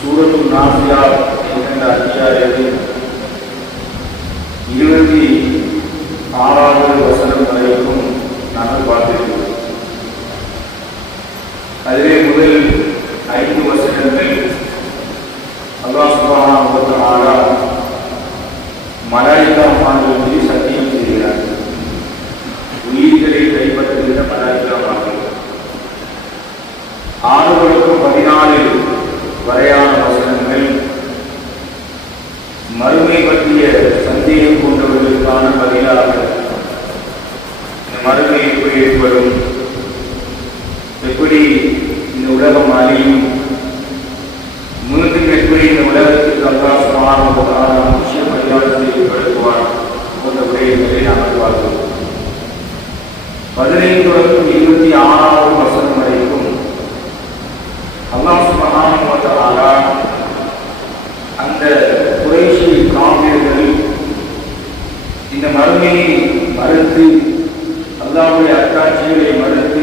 சூரத்துல் நாஸியாத் என்கின்ற அத்தியாயத்தில் 26வது வசனம் வரைக்கும் நாங்கள் பார்த்திருக்கிறோம். அதிலே முதல் 5 வசனங்கள் அல்லாஹ் சுப்ஹானஹு வ தஆலா மலாயிகாமார்கள் மீது சத்தியம் செய்கிறார். உயிர்களை கைப்பற்றுகிற மலாயிகாமார்கள் 6 முதல் 14 வரையான வசனங்கள் மறுமை பற்றிய சந்தேகம் கொண்டவர்களுக்கான பதிலாக மறுமை எப்படி ஏற்படும், எப்படி இந்த உலகம் அழியும், மீண்டும் எப்படி இந்த உலகத்துக்கு அல்லாஹ் சுப்ஹானஹு வ தஆலா விஷயம் பரிகாரத்தை ஏற்படுத்துவார் போன்ற விடயங்களை நாங்கள் பார்க்கிறோம். 15 தொடக்கம் 26வது வசனம் வரைக்கும் அல்லாஹ் சுப்ஹானஹு வ தஆலா அந்த குறைஷி காபிர்கள் இந்த மறுமையை மறுத்து அல்லாஹ்வுடைய அத்தாட்சிகளை மறுத்து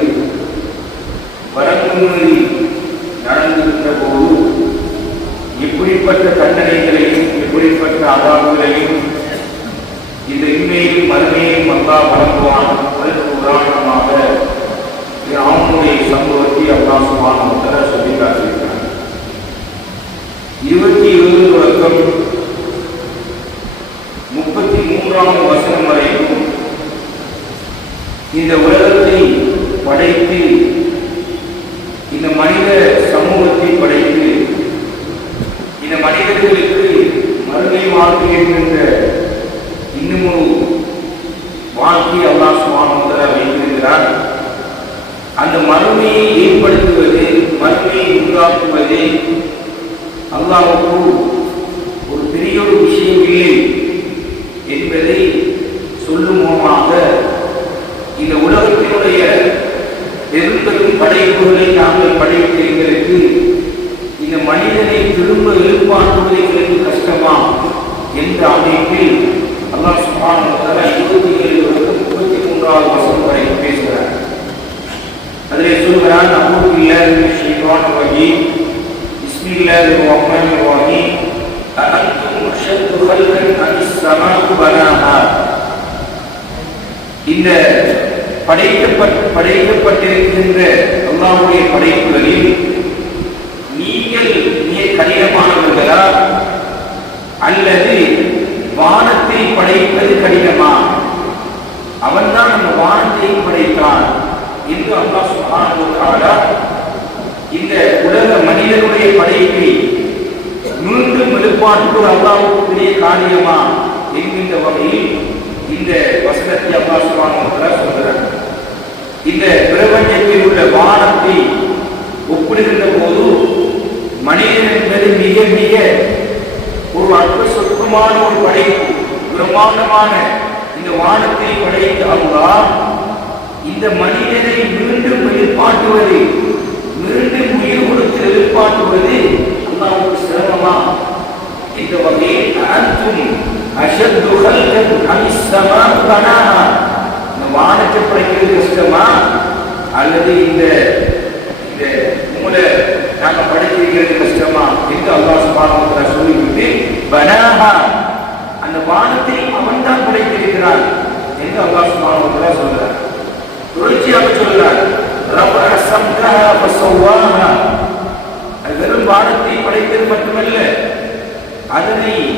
வரங்குமதி நடந்திருந்த போது இப்படிப்பட்ட தண்டனைகளையும் இப்படிப்பட்ட அதாபுகளையும் இந்த இன்மையும் மறுமையும் அல்லாஹ் வழங்குவான். அதற்கு உதாரணமாக அவனுடைய சம்பவத்தை அல்லாஹ் சுப்ஹானஹு வ தஆலா சொல்லி காட்டியிருக்கிறார். 27 தொடக்கம் 33வது வசனம் வரைக்கும் இந்த உலகத்தை படைத்து இந்த மனித சமூகத்தை படைத்து இந்த மனிதர்களுக்கு மறுமை வாழ்க்கை என்கின்ற இன்னும் ஒரு வாழ்க்கையை அல்லாஹ் சுப்ஹானஹு வ தஆலா வைத்திருக்கிறார். அந்த மறுமையை ஏற்படுத்துவது, மறுமையை உருவாக்குவது அல்லாஹ்வுக்கு ஒரு பெரிய ஒரு விஷயம் இல்லை என்பதை சொல்லும் மூலமாக இந்த உலகத்தினுடைய பெரும் படைப்புகளை நாங்கள் படைத்தவர்களுக்கு இந்த மனிதனை திரும்ப எழுப்பாற்றுவது எங்களுக்கு கஷ்டமா என்ற அமைப்பில் அல்லாஹ் சுப்ஹானஹு வ தஆலா 27 முதல் 33வது வசனம் வரை பேசுகிறார். அதிலே சொல்கிறான், அஊது பில்லாஹி மினஷ் ஷைத்தானிர் ரஜீம், பிஸ்மில்லாஹிர் ரஹ்மானிர் ரஹீம், அஅன்தும் அஷத்து கல்கன் அமிஸ் ஸமாஉ பனாஹா. இந்த படைக்கப்பட்டிருக்கின்ற அல்லாஹ்வுடைய படைப்புகளில் நீங்கள் மிக கடினமானவர்களா அல்லது வானத்தை படைப்பது கடினமா? அவன்தான் அந்த வானத்தை படைத்தான் என்று அல்லாஹ் சுப்ஹானஹு வ தஆலா இந்த உலக மனிதனுடைய படைப்பை மீண்டும் எழுப்பாற்றுவது அல்லாஹ்வுக்கு பெரிய காரியமா என்கின்ற வகையில் இந்த வசனத்தை அல்லாஹ் சுப்ஹானஹு வ தஆலா சொல்கிறார். இந்த பிரபஞ்சத்தில் உள்ள வானத்தை ஒப்பிடுகின்ற போது மனிதன் என்பது மிக மிக ஒரு அற்ப சொற்பமான ஒரு படைப்பு. பிரம்மாண்டமான இந்த வானத்தை படைத்த அல்லாஹ் இந்த மனிதனை மீண்டும் எழுப்பாட்டுவது, மீண்டும் உயிர் கொடுத்து எழுப்பாட்டுவது அல்லாஹ்வுக்கு சிரமமா? இந்த வகையில் அன்தும் அஷத்து கல்கன் அமிஸ் ஸமாஉ பனாஹா, இந்த வானத்தை படைக்கிறது கஷ்டமா அல்லது இந்த மூளை நாங்கள் படைக்கிறது கஷ்டமா என்று அல்லாஹ் சுப்ஹானஹு வ தஆலா சொல்லிவிட்டு பனாஹா, அந்த வானத்தை அவன் தான் படைத்திருக்கிறான் என்று அல்லாஹ் சுப்ஹானஹு வ தஆலா சொல்றார். தொடர்ச்சியாக சொல்றார், ரஃபஅ ஸம்கஹா ஃபஸவ்வாஹா, அது வெறும் வானத்தை படைத்தது மட்டுமல்ல,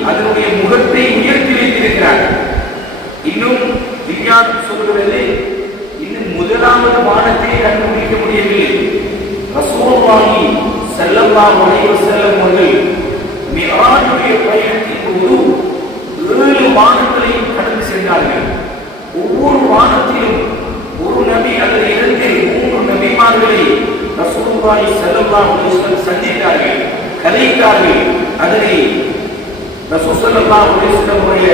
அதனுடைய முகத்தை உயர்த்தி வைத்திருக்கிறார். இன்னும் விஞ்ஞானம் சொல்கிறது, இன்னும் முதலாவது வானத்தை கண்டுபிடிக்க முடியவில்லை. ரசூலுல்லாஹி ஸல்லல்லாஹு அலைஹி வஸல்லம் அவர்கள் மிஅராஜுடைய பயணத்தின் போது 7 வானங்களையும் கடந்து சென்றார்கள். ஒவ்வொரு வானத்திலும் ஒரு நபி அல்லது 2 3 நபிமார்களை ரசூலுல்லாஹி ஸல்லல்லாஹு அலைஹி வஸல்லம் சந்தித்தார்கள், கலைத்தார்கள். அதனை ரசூல் ஸல்லல்லாஹு அலைஹி வஸல்லம் உடைய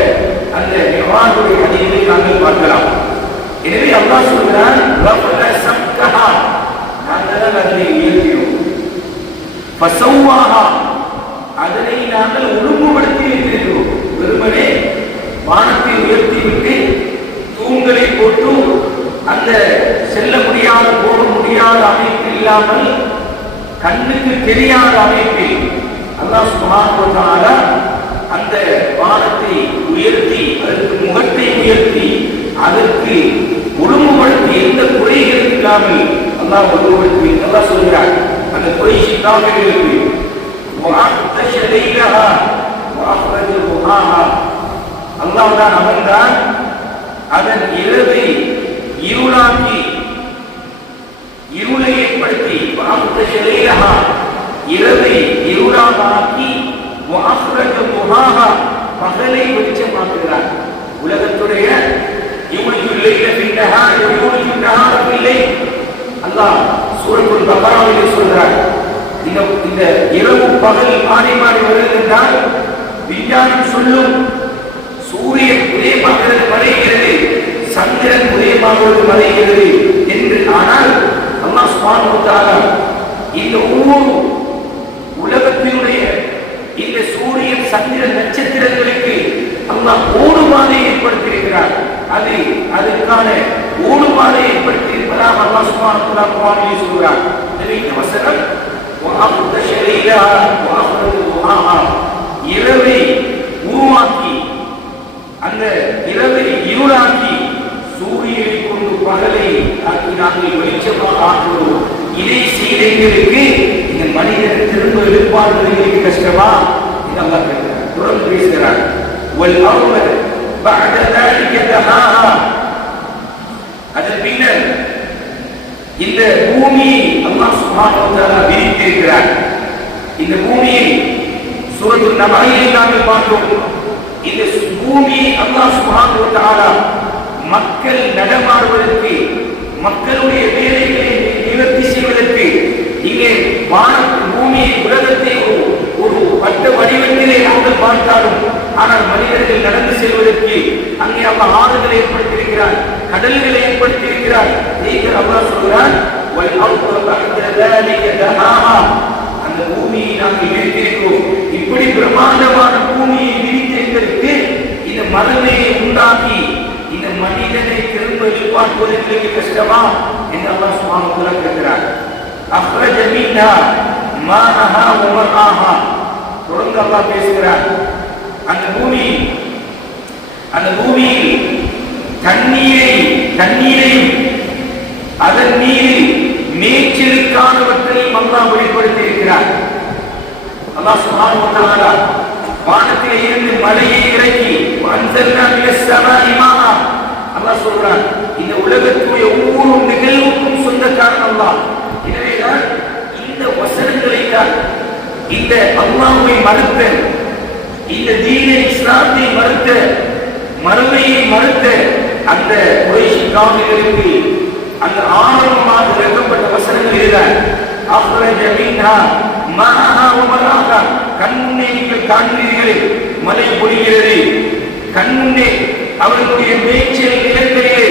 அந்த மிஅராஜுடைய ஹதீஸை நாங்கள் பார்க்கலாம். எனவே அல்லாஹ் சொல்கிறான், ரஃபஅ ஸம்கஹா, நாங்கள் அதனை உயர்த்தினோம், ஃபஸவ்வாஹா, அதனை நாங்கள் ஒழுங்குபடுத்தி வைத்திருக்கிறோம். வெறுமனே வானத்தை உயர்த்திவிட்டு தூண்களை போட்டு அந்த செல்ல முடியாத போக முடியாத அமைப்பு இல்லாமல் கண்ணுக்கு தெரியாத அமைப்பில் சுப்ஹானஹு வ தஆலா அந்த வானத்தை உயர்த்தி அதற்கு முகத்தை உயர்த்தி அதற்கு ஒழுங்குபடுத்தி எந்த குறைகள் இல்லாமல் அல்லாஹ் ஒழுங்குபடுத்தி அல்லாஹ் சொல்கிறார். அந்த குறைஷி காஃபிர்களுக்கு வஅத்தஷ லைலஹா வஅஹ்ரஜ ضحاها அல்லாஹ் தான் அவன்தான் அதன் இரவை இருளாக்கி இருளை ஏற்படுத்தி வஅத்தஷ லைலஹா இரவை இருளாக ஆக்கி வஅஹ்ரஜ ضحاها பகலை வெளிச்சமாக்குகிறார். உலகத்துடைய யூலிஜுல் லைல ஃபின் நஹார் வ யூலிஜுன் நஹார ஃபில் லைல் அல்லாஹ் சூரத்துல் பக்ராவிலே சொல்றார். இந்த இரவு பகல் மாறி மாறி வருகிறது என்றால் விஞ்ஞானம் சொல்லும் சூரியன் உதயமாகிறது மறைகிறது, சந்திரன் உதயமாகிறது மறைகிறது என்று. ஆனால் அல்லாஹ் சுப்ஹானஹு வ தஆலா இந்த ஒவ்வொரு உலகத்தினுடைய இந்த சூரியன் சந்திரன் நட்சத்திரங்களுக்கு அல்லாஹ் ஓடுபாதை ஏற்படுத்தியிருக்கிறார். அதற்கான ஓடுபாதை ஏற்படுத்தியிருப்பதாக அல்லாஹ் சுப்ஹானஹு வ தஆலா குர்ஆனிலே சொல்கிறார். இந்த வசனம் வஅஹ்ரஜ லைலஹா வஅஹ்ரஜ ضحاها இரவை உருவாக்கி அந்த இரவை இருளாக்கி சூரியனை கொண்டு பகலை ஆக்கி நாங்கள் வெளிச்சமாக ஆக்குவோம். இதை செய்தவர்களுக்கு இந்த மனிதன் திரும்ப எழுப்பாடுவதற்கு கஷ்டமா? இதெல்லாம் கேட்கிறார், தொடர்ந்து பேசுகிறார். وَالْأَرْضَ بَعْدَ ذَلِكَ دَحَاهَا அதன் பின்னர் இந்த பூமியை அல்லாஹ் சுப்ஹானஹு வ தஆலா விரித்திருக்கிறார். இந்த பூமியை சூரத்துல் நம்லிலே நாங்கள் பார்த்தோம். இந்த பூமியை அல்லாஹ் சுப்ஹானஹு வ தஆலா மக்கள் நடமாடுவதற்கு, மக்களுடைய வேலைகளை நிவர்த்தி செய்வதற்கு இங்கே பூமியை உலகத்தை ஒரு வட்ட வடிவத்திலே நாங்கள் பார்த்தாலும் ஆனால் மனிதர்கள் நடந்து செல்வதற்கு அங்கே அல்லாஹ் ஆறுகளை ஏற்படுத்தியிருக்கிறார், கடல்களை ஏற்படுத்தியிருக்கிறார். அல்லாஹ் சொல்கிறார் அந்த பூமியை நாங்கள் விரித்திருக்கிறோம். இப்படி பிரமாண்டமான பூமியை விரித்தெடுத்து இந்த மறுமையை உண்டாக்கி இந்த மனிதனை திரும்ப எதிர்பார்ப்பதற்கு கஷ்டமா என்று அல்லாஹ் சுப்ஹானஹு வ தஆலா கேட்கிறார். அஹ்ரஜ மின்ஹா மாஅஹா வ மர்ஆஹா தொடர்ந்து அல்லாஹ் பேசுகிறார். அந்த பூமியில் தண்ணீரையும் அதன் நீரில் மேய்ச்சலுக்கானவற்றையும் அல்லாஹ் வெளிப்படுத்தி இருக்கிறார். அல்லாஹ் சுப்ஹானஹு வ தஆலா வானத்திலே இருந்து மழையை இறக்கி அன்ஸல்னா மினஸ் ஸமாஇ மாஆ அல்லாஹ் சொல்றார். இந்த உலகத்துடைய ஒவ்வொரு நிகழ்வுக்கும் சொந்தக்காரன் அல்லாஹ். எனவேதான் இந்த வசனங்களை தான் இந்த அல்லாஹ்வை மறுத்த, இந்த தீனை இஸ்லாத்தை மறுத்த, மறுமையை மறுத்த அந்த குறைஷி காஃபிர்களுக்கு அந்த ஆரம்பமாக இறக்கப்பட்ட வசனங்கள் இதுதான். அஹ்ரஜ மின்ஹா மாஅஹா வ மர்ஆஹா கண்முன்னே நீங்கள் காண்கிறீர்களே மழை பொழிகிறது, கண்முன்னே அவர்களுடைய மேய்ச்சல் நிலங்களிலே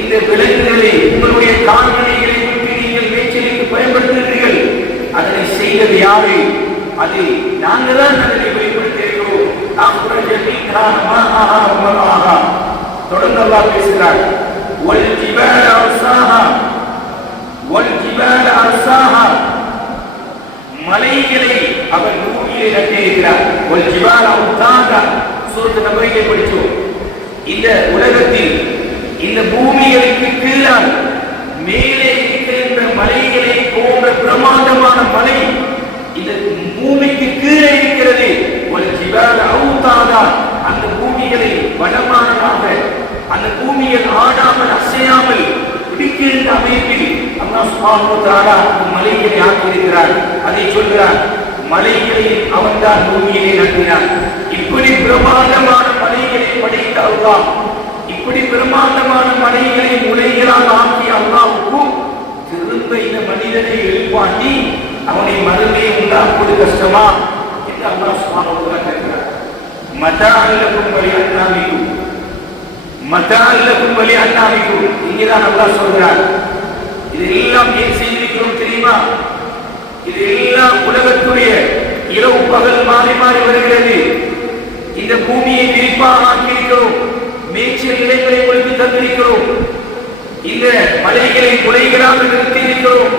இந்த விலங்குகளை உங்களுடைய கால்நடைகளை விட்டு நீங்கள் மேய்ச்சலுக்கு பயன்படுத்துகிறீர்கள். அதனை செய்தது யாரு? அது நாங்கள் தான் அதனை வெளிப்படுத்தியிருக்கிறோம். அஹ்ரஜ மின்ஹா மாஅஹா வ மர்ஆஹா தொடர்ந்து அல்லாஹ் பேசுகிறார். வல்ஜிபால அர்சாஹா மலைகளை அவன் பூமியிலே நட்டிருக்கிறார். வல்ஜிபால அர்சாஹா சூரத்து நபையிலே படித்தோம். இந்த உலகத்தில் இந்த பூமிகளுக்கு கீழால் மேலே இருக்கின்ற மலைகளை போன்ற பிரமாண்டமான மலை இந்த பூமிக்கு கீழே இருக்கிறது. வல்ஜிபால அர்சாஹா அந்த பூமிகளை வடமானதாக அந்த பூமியில் ஆடாமல் அசையாமல் பிடிக்கின்ற அமைப்பில் அல்லாஹ் சுப்ஹானஹு வ தஆலா மலைகளை ஆக்கியிருக்கிறார். அதை சொல்கிறார், மலைகளை அவன்தான் பூமியிலே நட்டினான். இப்படி பிரமாண்டமான மலைகளை படைத்த அல்லாஹ், இப்படி பிரமாண்டமான மலைகளை முளைகளாக ஆக்கிய அல்லாஹ்வுக்கு திரும்ப இந்த மனிதனை எழுப்பாட்டி அவனை மறுமையை உண்டாக்குவது கஷ்டமா என்று அல்லாஹ் சுப்ஹானஹு வ தஆலா கேட்கிறார். மதாஅல்லக்கும் வலிஅன்னாமிக்கும் மதாஅல்லக்கும் வலிஅன்னாமிக்கும் இங்கதான் அல்லாஹ் சொல்றார். இதெல்லாம் ஏன் செய்திருக்கிறோம் தெரியுமா? இதெல்லாம் உலகத்துடைய இரவு பகல் மாறி மாறி வருகிறது. இந்த பூமியை விரிப்பாக ஆக்கியிருக்கிறோம், மேய்ச்சல் நிலைகளை கொடுத்து தந்திருக்கிறோம், இந்த மலைகளை குலைகளாக நிறுத்தியிருக்கிறோம்.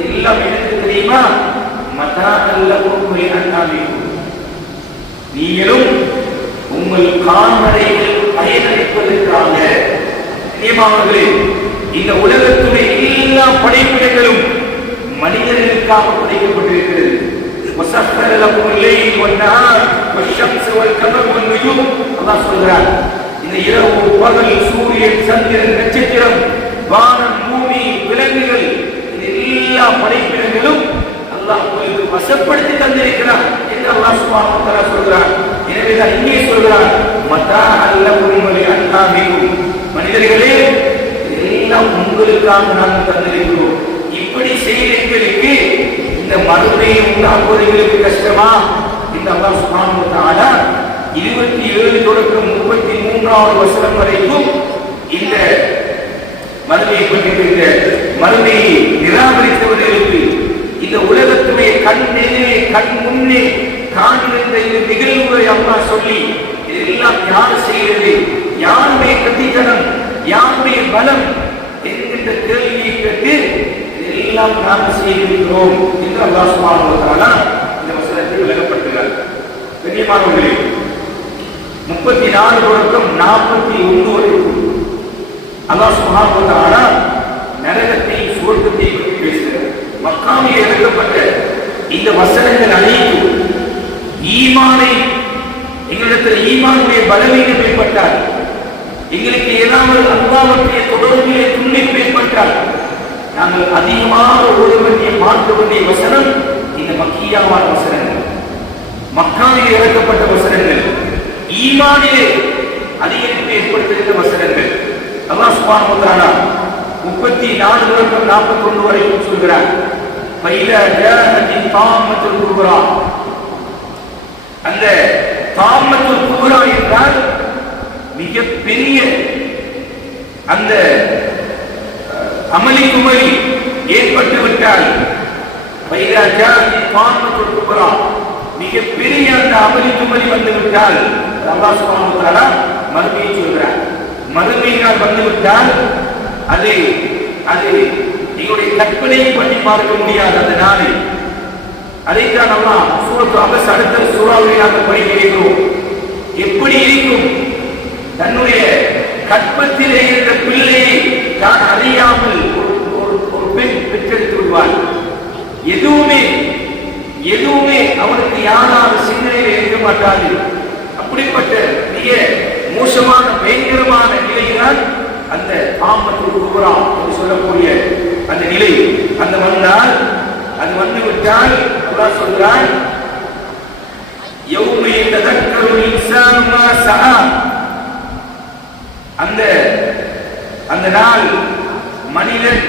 இதெல்லாம் எனக்கு தெரியுமா? மதாஅல்லக்கும் வலிஅன்னாமிக்கும் நீங்களும் உங்கள் கால்நடைகள் பயனளிப்பதற்காக நியமானவர்களே, இந்த உலகத்துடைய எல்லா படைப்பிடங்களும் மனிதர்களுக்காக படைக்கப்பட்டிருக்கிறது. وَسَخَّرَ لَكُمُ اللَّيْلَ وَالنَّهَارَ وَالشَّمْسَ وَالْقَمَرَ وَالنُّجُومَ. அல்லாஹ் சொல்கிறார், இந்த இரவு பகல் சூரியன் சந்திரன் நட்சத்திரம் வானம் பூமி விலங்குகள் இந்த எல்லா படைப்பிடங்களும் அல்லாஹ் உங்களுக்கு வசப்படுத்தி தந்திருக்கிறார் என்று அல்லாஹ் சுப்ஹானஹு வ தஆலா சொல்கிறார். எனவேதான் இங்கே சொல்கிறார், மதாஅல் லக்கும் வ லிஅன்ஆமிக்கும், மனிதர்களே எல்லாம் உங்களுக்காக நாம் தந்திருக்கிறோம். இப்படி செய்தவர்களுக்கு இந்த மறுமையை உண்டாக்குவதற்கு கஷ்டமா? இந்த அல்லாஹ் சுப்ஹானஹு வ தஆலா 27 தொடக்கம் 33வது வசனம் வரைக்கும் இந்த மறுமையை பற்றிய மறுமையை நிராகரித்தவர்களுக்கு இந்த உலகத்துடைய கண் எதிரே கண் முன்னே காண்கின்ற இந்த நிகழ்வுகளை அல்லாஹ் சொல்லி இதெல்லாம் யார் செய்கிறது, யாருடைய கத்தித்தனம், யாருடைய பலம் என்கின்ற கேள்வியை கேட்டு இதெல்லாம் நாம் செய்திருக்கிறோம் என்று அல்லாஹ் சுப்ஹானஹு வ தஆலா இந்த வசனத்தில் விளக்கப்படுகிறார். கண்ணியமானவர்களே, 34 தொடக்கம் 41 வரைக்கும் அல்லாஹ் சுப்ஹானஹு வ தஆலா நரகத்தை சுவர்க்கத்தை பற்றி பேசுகிறார். மக்காவில் எழுதப்பட்ட இந்த வசனங்கள் அனைத்தும் ஈமானை, எங்களிடத்தில் ஈமானுடைய பலவீனம் ஏற்பட்டால், எங்களுக்கு ஏதாவது அல்லாஹ்வுடைய தொடர்பிலே துண்டிப்பு ஏற்பட்டால், நாங்கள் அதிகமாக ஓத வேண்டிய மாற்ற வேண்டிய வசனம் இந்த மக்கியாவான வசனங்கள், மக்காவில் இறக்கப்பட்ட வசனங்கள், ஈமானிலே அதிகரிப்பு ஏற்படுத்துகின்ற வசனங்கள். அல்லாஹ் சுப்ஹானஹு வ தஆலா 34 முதல் 41 வரைக்கும் சொல்கிறார். ஃபைதா ஜாஅத்தின் தாம்மத்துல் குப்ரா, அந்த தாம்மத்துல் குப்ரா என்றால் மிகப்பெரிய அந்த அமளி குமரி ஏற்பட்டு விட்டால், ஃபைதா ஜாஅத்தின் தாம்மத்துல் குப்ரா, மிகப்பெரிய அந்த அமளி குமரி வந்து விட்டால், அல்லாஹ் சுப்ஹானஹு வ தஆலா மறுமையை சொல்கிறார். மறுமையினால் வந்துவிட்டால் அது எங்களுடைய கற்பனையை பண்ணி பார்க்க முடியாது அந்த நாளில். அதைத்தான் அல்லாஹ் சூரத்து அபஸ் அடுத்த சூறாவில் நாங்கள் படிக்கிறோம். எப்படி இருக்கும்? தன்னுடைய கற்பத்திலே இருந்த பிள்ளையை தான் அறியாமல் ஒரு பெண் பெற்றெடுத்து விடுவாள். எதுவுமே அவனுக்கு யாராவது சிந்தனையில் இருக்க மாட்டாது. அப்படிப்பட்ட மிக மோசமான பயங்கரமான நிலையில்தான் அந்த தாம்மத்துல் குப்ரா என்று சொல்லக்கூடிய அந்த நிலை அந்த வந்தால், அது வந்துவிட்டால் அல்லாஹ் சொல்கிறான், யௌம யதக்கருல் இன்சானு மா ஸஆ, அந்த நாள் மனிதன்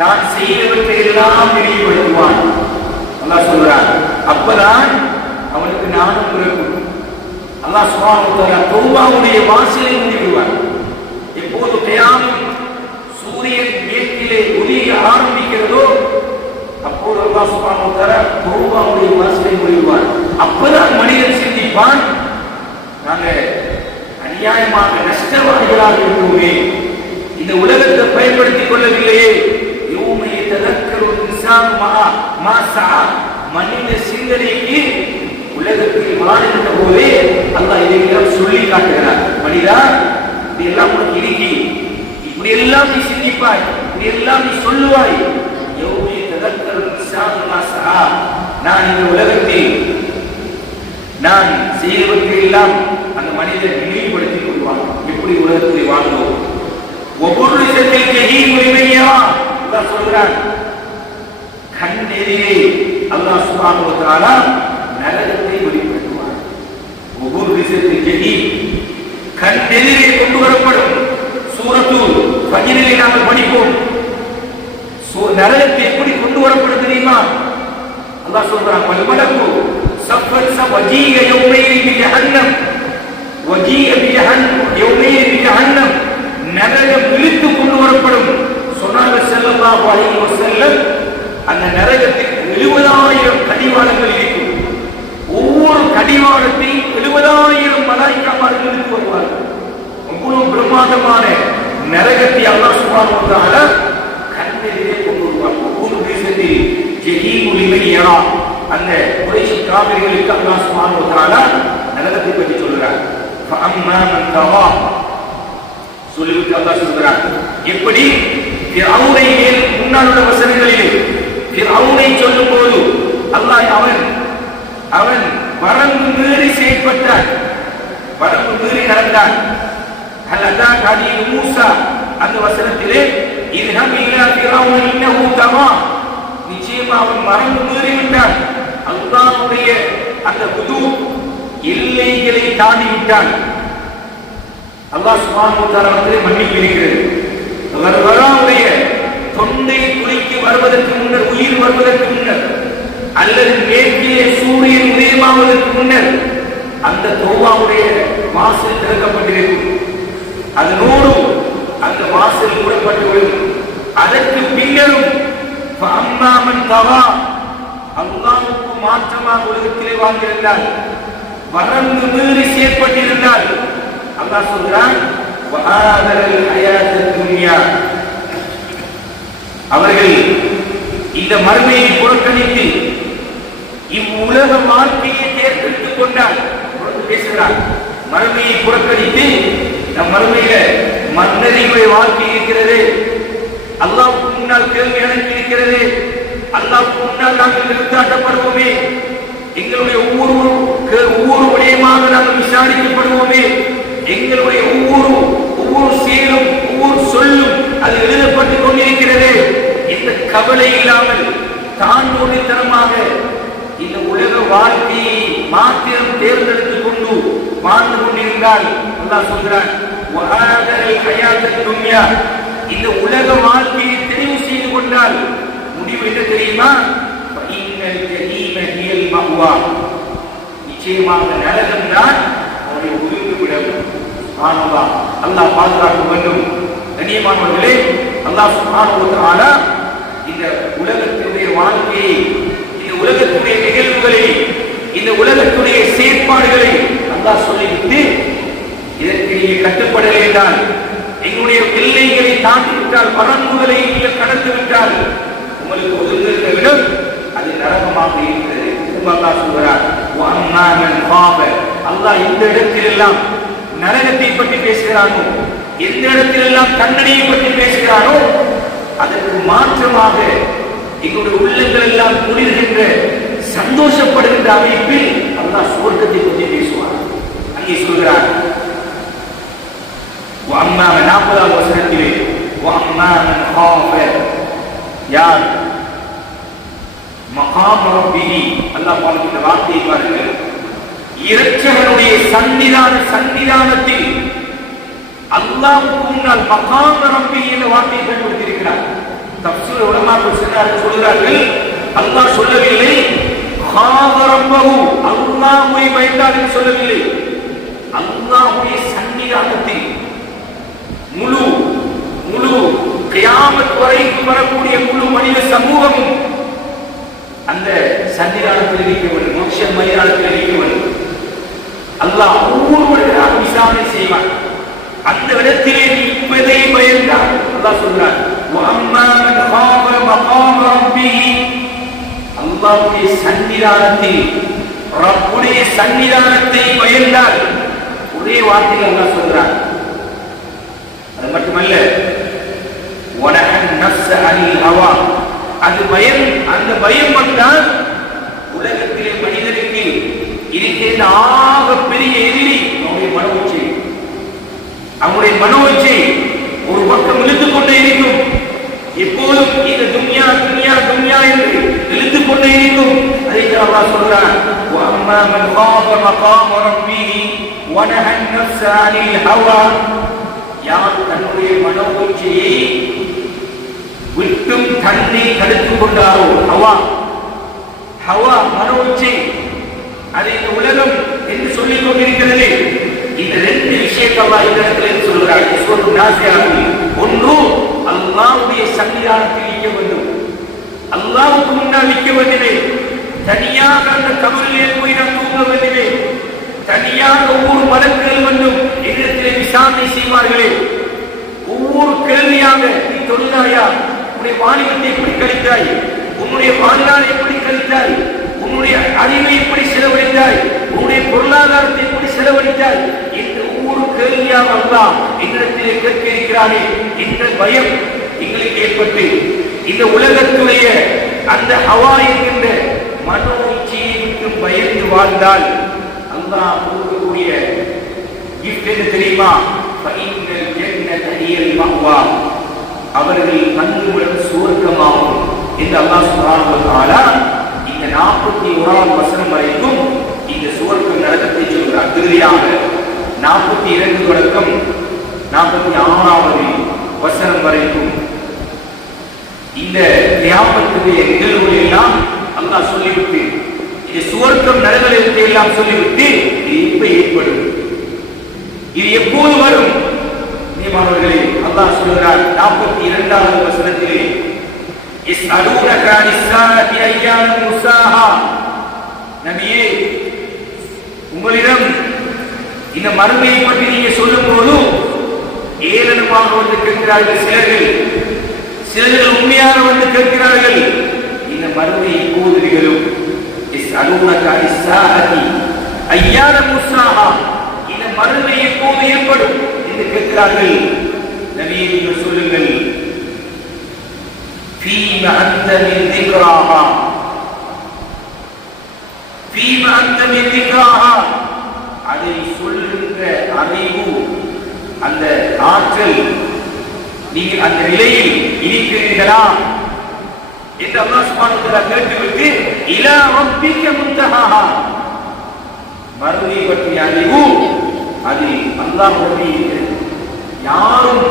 தான் செய்தவற்றை எல்லாம் நினைவுபடுத்துவான். அல்லாஹ் சொல்கிறான், அப்பதான் அவனுக்கு ஞானம் பிறக்கும். அல்லாஹ் சுப்ஹானஹு வ தஆலா தௌபாவுடைய வாசலை மூடிவிடுவார். எப்போது கியாமத் சூரியன் மேற்கிலே ஒளிய ஆரம்பிக்கிறதோ அப்போது அல்லாஹ் சுப்ஹானஹு வ தஆலா தௌபாவுடைய வாசலை மூடிவிடுவார். அப்பதான் மனிதன் சிந்திப்பான், நாங்கள் அநியாயமாக நஷ்டவாதிகளாக இருக்கிறோமே, இந்த உலகத்தை பயன்படுத்திக் கொள்ளவில்லையே. யௌம யதக்கருல் இன்சானு மா ஸஆ, மனித சிந்தனைக்கு உலகத்தில் வாழ்கின்ற போதே அல்லாஹ் இதையெல்லாம் சொல்லி காட்டுகிறார். மனிதா, இதெல்லாம் உனக்கு இருக்கி, இப்படி எல்லாம் நீ சிந்திப்பாய், இப்படி எல்லாம் நீ சொல்லுவாய். யௌம யதக்கருல் இன்சானு மா ஸஆ, நான் இந்த உலகத்தில் நான் செய்வதற்கு எல்லாம் அந்த மனிதன் நினைவுபடுத்திக் கொள்வான். எப்படி உலகத்தில் வாழ்ந்தோம். ஒவ்வொரு விஷயத்தில் ஜஹீம் உரிமையா அல்லாஹ் சொல்கிறான். கண் எதிரே அல்லாஹ் சுப்ஹானஹு வ தஆலா நரகத்தை வெளிப்படுத்துவார். ஒவ்வொரு விஷயத்தில் ஜஹீம் கண் எதிரே கொண்டு வரப்படும். சூரத்துல் ஃபஜ்ரிலே நாங்கள் படிப்போம். நரகத்தை எப்படி கொண்டு வரப்படும் தெரியுமா? அல்லாஹ் சொல்றான், வல் மலக்கு சஃபன் வஜீய யௌமைன் பிஜஹன்னம், வஜீய பிஜஹன்னம் யௌமைன் பிஜஹன்னம், நரகம் இழுத்து கொண்டு வரப்படும். சொன்னார்கள் ஸல்லல்லாஹு அலைஹி வஸல்லம், அந்த நரகத்துக்கு 70,000 கடிவாளங்கள் இருக்கும். ஒவ்வொரு கடிவாளத்தையும் 70,000 மலாயிக்காமார்கள் இழுத்து வருவார்கள். அவ்வளவு பிரம்மாண்டமான நரகத்தை அல்லாஹ் சுப்ஹானஹு வ தஆலா கண்ணிலே கொண்டு வருவார். ஒவ்வொரு தேசத்தில் ஜஹீம் உரிமையா அந்த குறைஷ் காபிர்களுக்கு அல்லாஹ் சுப்ஹானஹு வ தஆலா நரகத்தை பற்றி சொல்கிறார். فَأَمَّا مَنْ طَغَى சொல்லிவிட்டு அல்லாஹ் சொல்கிறார். எப்படி ஃபிரௌனை மேல் முன்னால் உள்ள வசனங்களில் ஃபிரௌனை சொல்லும்போது அல்லாஹ் அவன் வரம்பு மீறி செயல்பட்டான், வரம்பு மீறி நடந்தான். ஹலதா ஹதீது மூசா அந்த வசனத்திலே இத்ஹப் இலா ஃபிரௌன இன்னஹு தகா, நிச்சயமாக அவன் வரம்பு மீறி விட்டான், அல்லாஹ்வுடைய அந்த ஹுதூத் எல்லைகளை தாண்டி விட்டான். அல்லாஹ் சுப்ஹானஹு வ தஆலா மன்னிப்பு இருக்கிறது. அவருடைய தொண்டை குளிக்கு வருவதற்கு முன்னர், உயிர் வருவதற்கு முன்னர், அல்லது மேற்கே சூரியன் உதயமாவதற்கு முன்னர் அந்த தௌபாவுடைய வாசல் திறக்கப்பட்டிருக்கும். அதனோடு அந்த வாசல் மூடப்பட்டுவிடும். அதற்கு பின்னரும் فَأَمَّا مَنْ طَغَى அல்லாஹ்வுக்கு மாற்றமாக உலகத்திலே வாழ்ந்திருந்தால், வரம்பு மீறி செயல்பட்டிருந்தால், அல்லாஹ் சொல்கிறான் وَآثَرَ الْحَيَاةَ الدُّنْيَا அவர்கள் இந்த மறுமையை புறக்கணித்து இவ்வுலக வாழ்க்கையை தேர்ந்தெடுத்துக் கொண்டால், பேசுகிறார், மறுமையை புறக்கணித்து நம் மறுமையில மன்னரிவை வாழ்க்கை இருக்கிறது, அல்லாஹ்வுக்கு முன்னால் கேள்வி கணக்கு இருக்கிறது, அல்லாஹ்வுக்கு முன்னால் நாங்கள் நிறுத்தாட்டப்படுவோமே, எங்களுடைய ஒவ்வொரு விடயமாக நாங்கள் விசாரிக்கப்படுவோமே, எங்களுடைய ஒவ்வொரு செயலும் ஒவ்வொரு சொல்லும் அது எழுதப்பட்டுக் கொண்டிருக்கிறது. இந்த கவலை இல்லாமல் தாண்டோடித்தனமாக இந்த உலக வாழ்க்கையை மாத்திரம் தேர்ந்தெடுத்துக் கொண்டு வாழ்ந்து கொண்டிருந்தால் அல்லாஹ் சொல்கிறான் இந்த உலக வாழ்க்கையை தெரிவு செய்து கொண்டால் முடிவு என்ன தெரியுமா? நிச்சயமாக நரகம் தான் அவரை உயிர்ந்து விடும். அல்லாஹ் பாதுகாக்க வேண்டும். கண்ணியமானவர்களே, அல்லாஹ் சுப்ஹானஹு வ தஆலா இந்த உலகத்தினுடைய வாழ்க்கையை, இந்த உலகத்துடைய நிகழ்வுகளை, இந்த உலகத்துடைய செயற்பாடுகளை அல்லாஹ் சொல்லிவிட்டு இதற்கு நீங்கள் கட்டுப்படவில்லை என்றால், எங்களுடைய எல்லைகளை தாண்டி விட்டால், வரம்புகளை நீங்கள் கடந்து விட்டால் உங்களுக்கு ஒதுங்கிருக்க விடும், அது நரகமாக இருக்கிறது. அல்லாஹ் சொல்கிறார் அல்லாஹ் இந்த இடத்திலெல்லாம் நரகத்தை பற்றி பேசுகிறானோ, எந்த இடத்திலெல்லாம் தண்டனையை பற்றி பேசுகிறானோ, அதற்கு மாற்றமாக எங்களுடைய உள்ளங்கள் எல்லாம் குளிர்கின்ற சந்தோஷப்படுகின்ற அமைப்பில் அல்லாஹ் சுவர்க்கத்தை பற்றி பேசுவார். அங்கே சொல்கிறார் 40வது வசனத்திலே யார் மகாம் ரப்பிஹி, அல்லாஹ் பாருங்க வார்த்தையை பாருங்கள், இரட்சகனுடைய சன்னிதானத்தில் அல்லாஹ்வுக்கு முன்னால் மகாம் ரப்பிஹி என்ற வார்த்தையை பயன்படுத்தியிருக்கிறார். தஃசீர் உலமாக்கள் சொல்கிறார்கள், அல்லாஹ் சொல்லவில்லை காத ரப்பஹு, அல்லாஹ்வை பயந்தார் என்று சொல்லவில்லை, அல்லாஹ்வுடைய சன்னிதானத்தில் முழு கியாமத் வரைக்கும் வரக்கூடிய முழு மனித சமூகமும் அந்த சன்னிதானத்தில் இருக்க வேண்டும், மோட்ச மைதானத்தில் இருக்க வேண்டும். அல்லாஹ் ஒவ்வொருவராக விசாரணை செய்வார். அந்த இடத்திலே நீ இப்பதை பயந்தார். அல்லாஹ் சொல்றார் அல்லாஹ்வுடைய சன்னிதானத்தில், ரப்புடைய சன்னிதானத்தை பயந்தால், ஒரே வார்த்தையில் அல்லாஹ் சொல்றார். அது மட்டுமல்ல, அது பயம், அந்த பயம் வந்தால் உலகத்திலே மனிதனுக்கு இருக்கின்ற ஆக பெரிய எதிரி அவனுடைய மனோச்சை. அவனுடைய மனோச்சை ஒரு பக்கம் இழுத்துக் கொண்டே இருக்கும். எப்போதும் இந்த துன்யா துன்யா துன்யா என்று இழுத்துக் கொண்டே இருக்கும். அதை அல்லாஹ் சொல்றான், وَأَمَّا مَنْ خَافَ مَقَامَ رَبِّهِ وَنَهَى النَّفْسَ عَنِ الْهَوَى யார் தன்னுடைய மனோச்சையை விட்டும் தன்னை தடுத்துக் கொண்டாரோ, ஹவா மனோச்சை, அது இந்த உலகம் என்று சொல்லிக் கொண்டிருக்கிறது. இந்த ரெண்டு விஷயத்தை அல்லாஹ் இந்த இடத்தில் சொல்கிறார். ஒன்று, அல்லாஹ்வுடைய சன்னிதானத்தில் நிற்க வேண்டும், அல்லாஹ்வுக்கு முன்னால் நிற்க வேண்டுமே, தனியாக அந்த கபரிலே போய் நாம் தூங்க வேண்டுமே, தனியாக ஒவ்வொரு மலக்குகள் வந்தும் இடத்திலே விசாரணை செய்வார்களே, ஒவ்வொரு கேள்வியாக நீ தொழுதாயா, உன்னுடைய வாலிபத்தை எப்படி கழித்தாய், உன்னுடைய வாழ்நாள் எப்படி கழித்தாய், உன்னுடைய அறிவை எப்படி செலவழித்தாய், உன்னுடைய பொருளாதாரத்தை செலவழித்தால் இந்த ஒவ்வொரு கேள்வியாக அல்லாஹ் என்னிடத்திலே கேட்க இருக்கிறானே என்ற பயம் எங்களுக்கு ஏற்பட்டு இந்த உலகத்துடைய அந்த ஹவா என்கின்ற மனோ இச்சையை விட்டு பயந்து வாழ்ந்தால் அல்லாஹ் கொடுக்கக்கூடிய கிஃப்ட் என்ன தெரியுமா? அவர்கள் தங்குமிடம் சுவர்க்கமாகும் என்று அல்லாஹ் சுப்ஹானஹு வ தஆலா இந்த 41ஆம் வசனம் வரைக்கும் இந்த சுவர்க்க நரகத்தை சொல்கிறார். இறுதியாக 42 தொடக்கம் 46வது வசனம் வரைக்கும் இந்த கியாமத்துடைய நிகழ்வுகளை எல்லாம் அல்லாஹ் சொல்லிவிட்டு இந்த சுவர்க்கம் நரகத்தை எல்லாம் சொல்லிவிட்டு இது எப்ப ஏற்படும், இது எப்போது வரும்? மாணவர்களே, அல்லாஹ் சொல்கிறார் 42வது வசனத்திலே இஸ்அலூனக அனிஸ்ஸாஅத்தி அய்யான முர்சாஹா, நபியே உங்களிடம் இந்த மறுமையை பற்றி நீங்க சொல்லும் போது ஏளனமாக வந்து கேட்கிறார்கள் சிலர்கள் உண்மையாக வந்து கேட்கிறார்கள், இந்த மறுமை எப்போது நிகழும்? இஸ்அலூனக அனிஸ்ஸாஅத்தி அய்யான முர்சாஹா, இந்த மறுமை எப்போது ஏற்படும் என்று கேட்கிறார்கள். நபியே நீங்கள் சொல்லுங்கள், ஃபீமா அன்த மின் திக்ராஹா, ஃபீமா அன்த மின் திக்ராஹா, அதை சொல்லுகின்ற அறிவு, அந்த ஆற்றல், நீங்கள் அந்த நிலையில் இருக்கிறீர்களா என்று அல்லாஹ் சுப்ஹானஹு வ தஆலா கேட்டுவிட்டு இலா ரப்பிக முன்தஹாஹா, மறுமை பற்றிய அறிவு அது அல்லாஹ்வுடைய யாரும்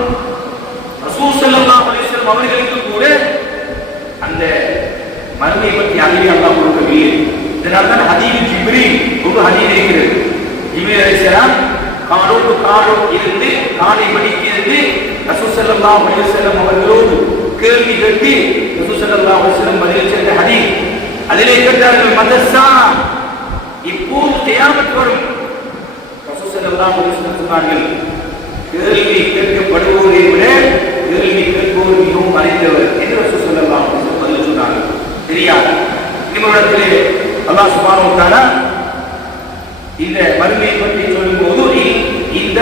ரசூல் ஸல்லல்லாஹு அலைஹி வஸல்லம் அவர்களுக்கு கூட அந்த மறுமை பற்றிய அறிவை அல்லாஹ் கொடுக்கவில்லை. இதனால் தான் ஹதீஸ் ஜிப்ரீல் ஒரு ஹதீஸ் இருக்கிறது. ஜிப்ரீல் அலைஹிஸ்ஸலாம் காலோடு இருந்து காலை மணிக்கு ரசூல் ஸல்லல்லாஹு அலைஹி வஸல்லம் அவர்களோடு கேள்வி கேட்டு ரசூல் ஸல்லல்லாஹு அலைஹி வஸல்லம் பதில் சொன்ன ஹதீஸ். அதிலே கேட்டார்கள், மதஸா, இப்போது கியாமத் வரும். ரசூல் ஸல்லல்லாஹு அலைஹி வஸல்லம் சொன்னார்கள், கேள்வி கேட்கப்படுவோரை விட கேள்வி கேட்போர் மிகவும் அறிந்தவர் என்று ரசூல் ஸல்லல்லாஹு அலைஹி வஸல்லம் பதில் சொன்னார்கள். தெரியாது நிமிடத்திலே அல்லாஹ் சுப்ஹானஹு வ தஆலா இந்த மறுமையை பற்றி சொல்லும் போது இந்த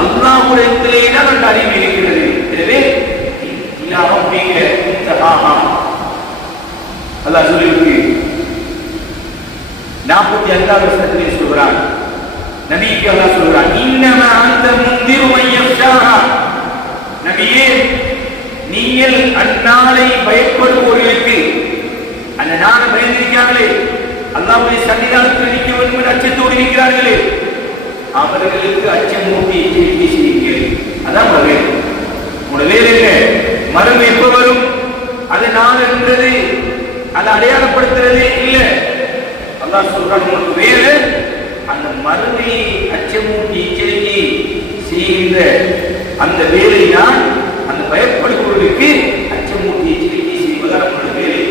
அல்லாஹ்வுடைய தான் அறிவு இருக்கிறது. எனவே இலா ரப்பிக முன்தஹாஹா அல்லாஹ் சொல்லிவிட்டு 45வது வசனத்திலே சொல்கிறார், நபிக்கு அல்லாஹ் சொல்கிறார், இன்னமா அன்த முன்திரு மன் யக்ஷாஹா, நபியே நீங்கள் அந்நாளை பயப்படுவோர்களுக்கு, அந்த நாளை பயந்திருக்கிறார்களே, அல்லாஹ்வுடைய சன்னிதானத்தில் நிற்க வேண்டும் என்று அச்சத்தோடு இருக்கிறார்களே, அவர்களுக்கு அச்சமூட்டி எச்சரிக்கை செய்யுங்கள். அதான் வேலை. உங்களோட வேலை என்ன? மறுமை எப்ப வரும், அது நாள் என்றது, அதை அடையாளப்படுத்துறது இல்லை. அல்லாஹ் சொல்றான், உங்களுக்கு வேலை அந்த மறுமையை அச்சமூட்டி எச்சரிக்கை செய்கின்ற அந்த வேலை தான், அந்த பயப்படுபவர்களுக்கு அச்சமூட்டி எச்சரிக்கை செய்வதாக நம்மளோட வேலை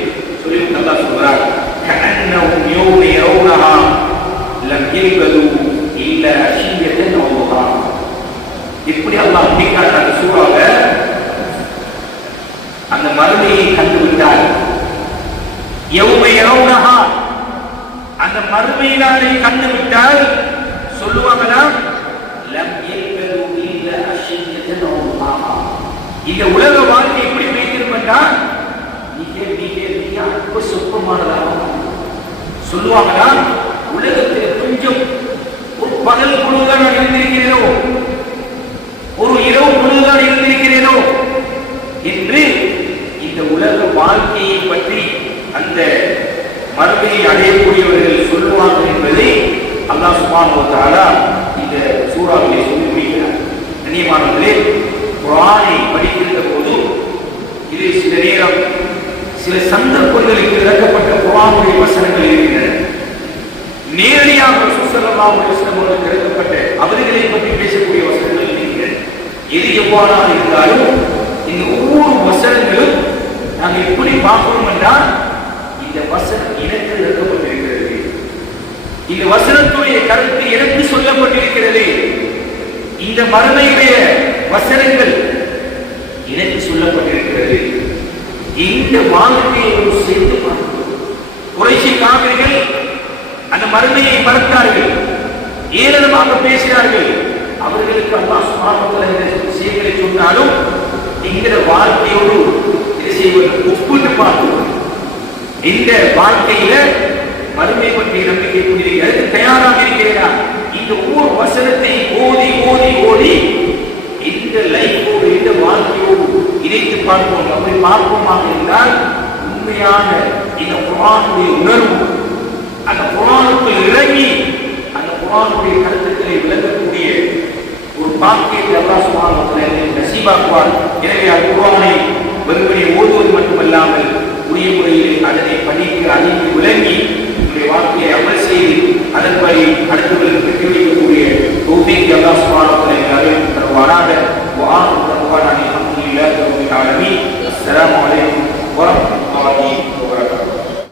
சொல்லி அல்லாஹ் சொல்றார். كأنهم يوم يرونها لم يلبثوا إلا عشية أو ضحاها. இப்படி அல்லாஹ் முடிக்காத அந்த சூறாவை அந்த மறுமையை கண்டுவிட்டால், யௌம யரௌனஹா, அந்த மறுமையினாலே கண்டுவிட்டால் சொல்லுவாங்களா, லம் யல்பது இல்லா அஷியத்தன் அவ் ضحاها. இந்த உலக வாழ்க்கை எப்படி வைத்திருப்பா, நீங்க அற்ப சொற்பமானதாக சொல்லுவாங்களா, உலகத்தில் கொஞ்சம் ஒரு பகல் பொழுதுதான் நான் இருந்திருக்கிறேனோ, ஒரு இரவு பொழுதுதான் இருந்திருக்கிறேனோ என்று இந்த உலக வாழ்க்கையை பற்றி அந்த மறுமையை அடையக்கூடியவர்கள் சொல்லுவார்கள் என்பதை அல்லாஹ் சுப்ஹானஹு வ தஆலா இந்த சூறாவிலே சொல்லி முடிக்கிறார். கண்ணியமானவர்களே, குர்ஆனை படிக்கின்ற போது இது சில நேரம் சில சந்தர்ப்பங்களுக்கு இறக்கப்பட்ட குர்ஆனுடைய வசனங்கள் இருக்கின்றன. நேரடியாக ரசூல் ஸல்லல்லாஹு அலைஹி வஸல்லம் அவர்களுக்கு இறக்கப்பட்ட அவர்களை பற்றி பேசக்கூடிய வசனங்கள் இருக்கின்றன. எது எவ்வாறாக இருந்தாலும் இந்த ஒவ்வொரு வசனங்களும் நாங்கள் எப்படி பார்க்கிறோம் என்றால், இந்த வசனம் எனக்கு இறக்கப்பட்டிருக்கிறது, இந்த வசனத்துடைய கருத்து எனக்கு சொல்லப்பட்டிருக்கிறது, இந்த மறுமையுடைய வசனங்கள் எனக்கு சொல்லப்பட்டிருக்கிறது. இந்த வாழ்க்கையை ஒரு சேர்த்து பார்க்கிறோம். குறைஷி காபிர்கள் அந்த மறுமையை மறுத்தார்கள். ஏளனமாக பேசினார்கள். அவர்களுக்கு அல்லாஹ் சுப்ஹானஹு வ தஆலா இந்த விஷயங்களை சொன்னாலும் என்கிற வாழ்க்கையோடு இது செய்வது ஒப்பிட்டு பார்க்கிறோம். இந்த வாழ்க்கையில மறுமை பற்றிய நம்பிக்கை கொண்டிருக்கிறது, அதுக்கு தயாராக இருக்கிறதா? இந்த ஒவ்வொரு வசனத்தை ஓதி ஓதி ஓதி இந்த லைஃபோடு இந்த வாழ்க்கையோடு இணைத்து பார்ப்போம். அப்படி பார்ப்போமாக இருந்தால் உண்மையான இந்த குர்ஆனுடைய உணர்வு, அந்த குர்ஆனுக்குள் இறங்கி அந்த குர்ஆனுடைய கருத்துக்களை விளங்கக்கூடிய ஒரு பாக்கியத்தை அல்லாஹ் சுப்ஹானஹு வ தஆலா நசீபாக்குவார். எனவே அந்த குர்ஆனை வெறுமனே ஓதுவது மட்டுமல்லாமல் உரிய முறையில் அதனை படித்து அறிந்து விளங்கி உங்களுடைய வாழ்க்கையை அமல் செய்து அதன்படி